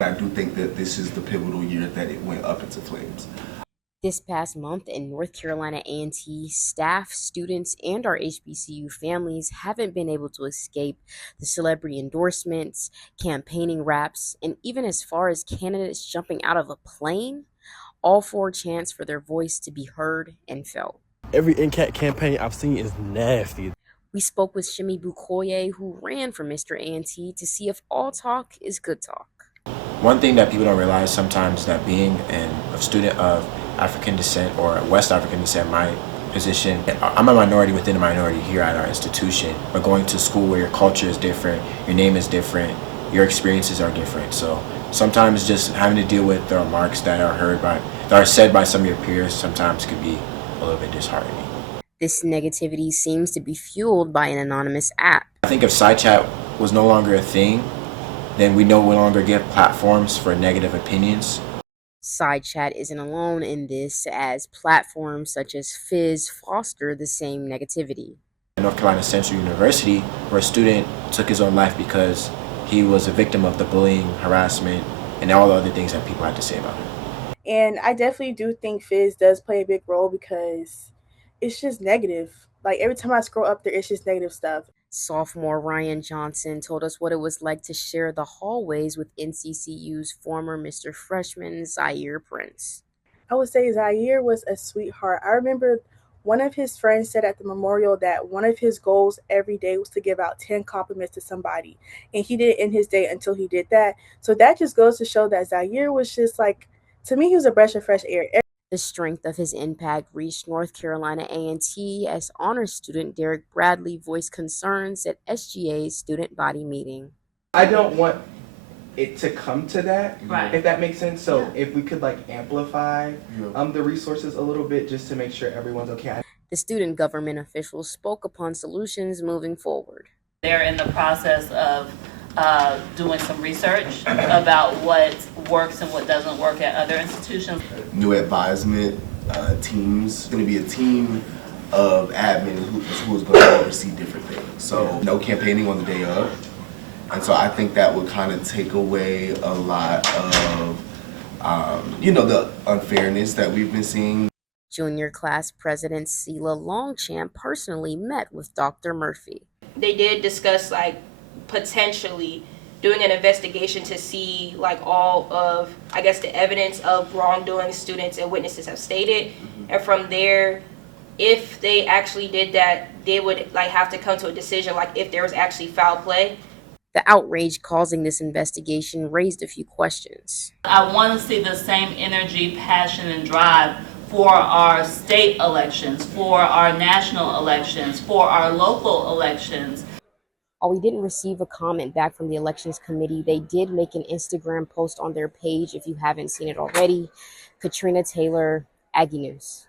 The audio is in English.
I do think that this is the pivotal year that it went up into flames. This past month in North Carolina A&T, staff, students, and our HBCU families haven't been able to escape the celebrity endorsements, campaigning raps, and even as far as candidates jumping out of a plane, all for a chance for their voice to be heard and felt. Every NCAT campaign I've seen is nasty. We spoke with Shimi Bukoye, who ran for Mr. A&T, to see if all talk is good talk. One thing that people don't realize sometimes is that being a student of African descent or West African descent, my position, I'm a minority within a minority here at our institution, but going to school where your culture is different, your name is different, your experiences are different. So sometimes just having to deal with the remarks that are said by some of your peers sometimes could be a little bit disheartening. This negativity seems to be fueled by an anonymous app. I think if side chat was no longer a thing, then we no longer give platforms for negative opinions. SideChat isn't alone in this, as platforms such as Fizz foster the same negativity. At North Carolina Central University, where a student took his own life because he was a victim of the bullying, harassment, and all the other things that people had to say about him. And I definitely do think Fizz does play a big role because it's just negative. Like every time I scroll up there, it's just negative stuff. Sophomore Ryan Johnson told us what it was like to share the hallways with NCCU's former Mr. Freshman Zaire Prince. I would say Zaire was a sweetheart. I remember one of his friends said at the memorial that one of his goals every day was to give out 10 compliments to somebody. And he didn't end his day until he did that. So that just goes to show that Zaire was just like, to me, he was a breath of fresh air. The strength of his impact reached North Carolina A&T as honors student Derek Bradley voiced concerns at SGA's student body meeting. I don't want it to come to that, Right. if that makes sense. So if we could like amplify the resources a little bit just to make sure everyone's okay. The student government officials spoke upon solutions moving forward. They're in the process of doing some research about what works and what doesn't work at other institutions. New advisement teams. It's going to be a team of admin who is going to oversee different things. So no campaigning on the day of. And so I think that would kind of take away a lot of, the unfairness that we've been seeing. Junior class president Sela Longchamp personally met with Dr. Murphy. They did discuss potentially doing an investigation to see all of, I guess, the evidence of wrongdoing students and witnesses have stated. And from there, if they actually did that, they would have to come to a decision if there was actually foul play. The outrage causing this investigation raised a few questions. I want to see the same energy, passion, and drive for our state elections, for our national elections, for our local elections. While we didn't receive a comment back from the elections committee, they did make an Instagram post on their page if you haven't seen it already. Katrina Taylor, Aggie News.